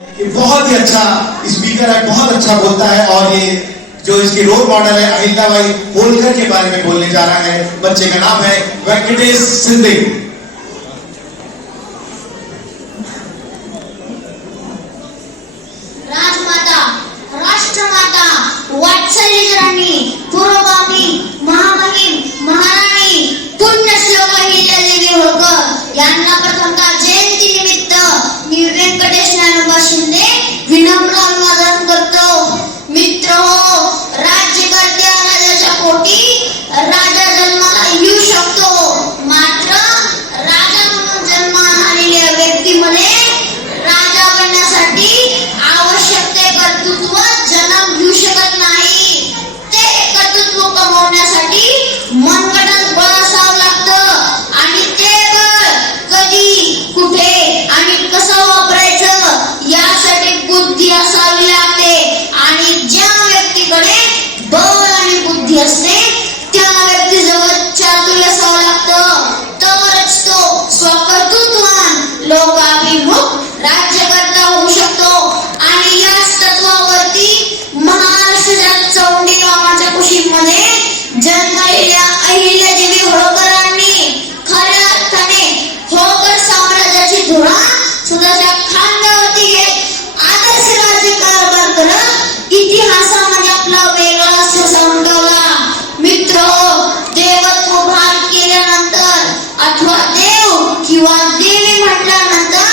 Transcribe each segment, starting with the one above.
ये बहुत ही अच्छा स्पीकर है, बहुत अच्छा बोलता है। और ये जो इसकी रोल मॉडल है अहिल्याबाई होलकर के बारे में बोलने जा रहा है। बच्चे का नाम है वेंकटेश शिंदे। राजमाता, राष्ट्रमाता, वात्सल्यजननी, पुरोगामी, महामहिम, महाराणी, पुण्यश्लोक अहिल्यादेवी होळकर यांना प्रथमतः जयंती निमित्त मी व्यंकटेश ज्ञानोबा शिंदे विनम्र अभिवादन करतो। मित्रहो, राज्यकर्त्या राजाच्या पोटी राजा जन्माला येऊ शकतो, मात्र राजा म्हणून जन्माला आलेल्या व्यक्तीमध्ये राजा बनण्यासाठी आवश्यक ते कर्तृत्व जन्म घेऊ शकत नाही। ते कर्तृत्व कमवण्यासाठी मनगटात बळ असावं लागतं आणि ते बळ कधी, कुठे आणि कसं वापरायचं यासाठी बुद्धी असावी लागते। आणि ज्या व्यक्तीकडे बळ आणि बुद्धी असते त्या व्यक्तीजवळ चातुर्य असावं लागतं, तरच तो स्वकर्तृत्वान लोकाभिमुख राज्यकर्ता होऊ शकतो। आणि याच तत्वावरती महाराष्ट्राच्या चौंडी गावाच्या कुशीमध्ये जन्मलेल्या अहिल्यादेवी होळकरांनी खऱ्या अर्थाने होळकर साम्राज्याची धुरा स्वतःच्या खांद्यावरती घेत आदर्श राज्यकारभार करत इतिहासामध्ये आपला वेगळा ठसा उमटवला। मित्रहो, देवत्व भान केल्यानंतर अथवा देव किंवा देवी म्हटल्यानंतर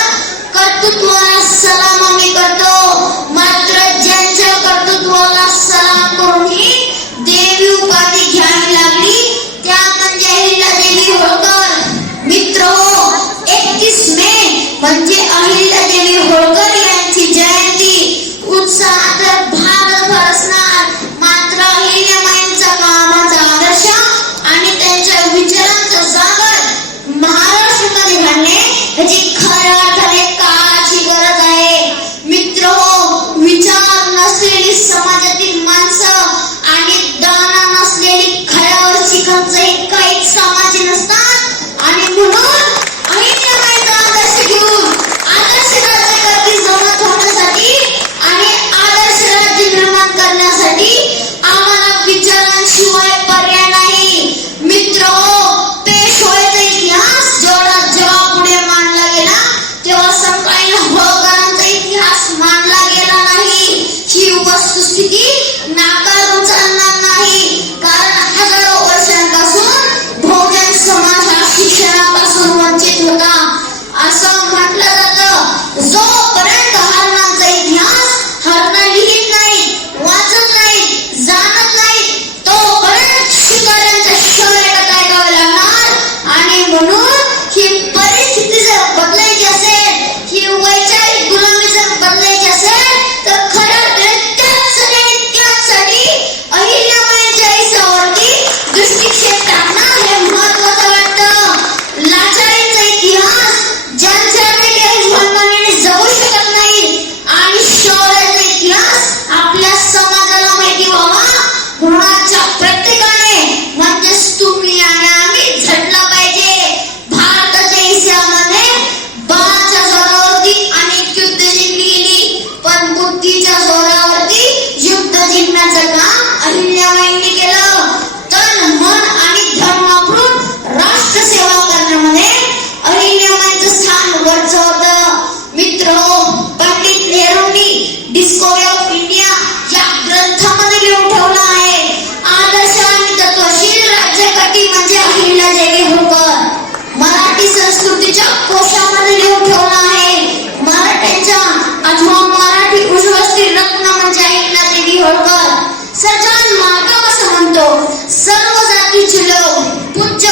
कर्तृत्वाला सलाम आम्ही करतो, मात्र ज्यांच्या कर्तृत्वाला सलाम करूनही देवी उपाधी घ्यावी लागली त्या म्हणजे अहिल्यादेवी होळकर। मित्रहो, 31 मे म्हणजे अहिल्यादेवी होळकर यांची जयंती उत्साहात भारतभर असणार, मात्र अहिल्याबाईंचा कामाचा आदर्श आणि त्यांच्या विचारांचा जागर महाराष्ट्रामध्ये घडणे याची खऱ्या अर्थाने काळाची गरज आहे। मित्रहो, विचार नसलेली समाजातील माणसं आणि दाना नसलेली खऱ्यावरची खंच काहीच कामाची नसतात। आणि म्हणून अहिल्याबाईंचा आदर्श घेऊन आदर्श राज्यकर्ती जमत होण्यासाठी आणि आदर्श राज्य निर्माण करण्यासाठी आम्हाला विचारांशिवाय पर्याय नाही। मित्रहो, पेशवाईचा इतिहास जेवढा जगापुढे मांडला गेला तेव्हा समकालीन होळकरांचा इतिहास मांडला गेला नाही। ही वस्तुस्थिती नाकारून चालणार नाही, कारण हजारो वर्षांपासून बहुजन समाज हा शिक्षणापासून वंचित होता। असं म्हटलं जातं, जोपर्यंत हरणांचा इतिहास हरण लिहित नाही, वाचत नाही, जाणत नाही, तोपर्यंत शिकाऱ्यांच्या शौर्याला ऐकावे लागणार। आणि म्हणून ही परिस्थिती जर बदलायची असेल, ही वैचारिक गुलामी जर बदलायची असेल तर खऱ्या त्याचसाठी अहिल्याबाईंच्या आयुष्यावरती दृष्टिक्षेप टाकणं हे महत्वाचं वाटतं। लाचारीचा इतिहास ज्यांच्यापैकी अहिल्याबाईंनी जगू शकत नाही आणि शौर्याचा इतिहास आपल्या समाजाला माहिती व्हावा म्हणूनच्या प्रत्येकाने म्हणजेच तुम्ही आणि आम्ही झटला पाहिजे। भारताच्या इतिहासामध्ये बळाच्या जोरावरती अनेक युद्ध जिंकली गेली, पण बुद्धीच्या जोरावरती युद्ध जिंकण्याचं काम अहिल्याबाईंनी केलं। तन, मन आणि धन वापरून राष्ट्रसेवा करण्यामध्ये अहिल्याबाईंचं स्थान वरचं होतं। मित्रहो, पंडित नेहरूंनी डिस्कवरी ऑफ इंडिया या ग्रंथामध्ये लिहून ठेवलं आहे, आदर्श आणि तत्वशील राज्यकर्ती म्हणजे अहिल्यादेवी होळकर। मराठी संस्कृतीच्या कोशामध्ये लिहून ठेवलं आहे, मराठ्यांच्या अथवा मराठी उजवस्ती रत्न म्हणजे अहिल्यादेवी होळकर। सज्जन मार्ग असं म्हणतो, सर्व जातीचे लोक पूज्य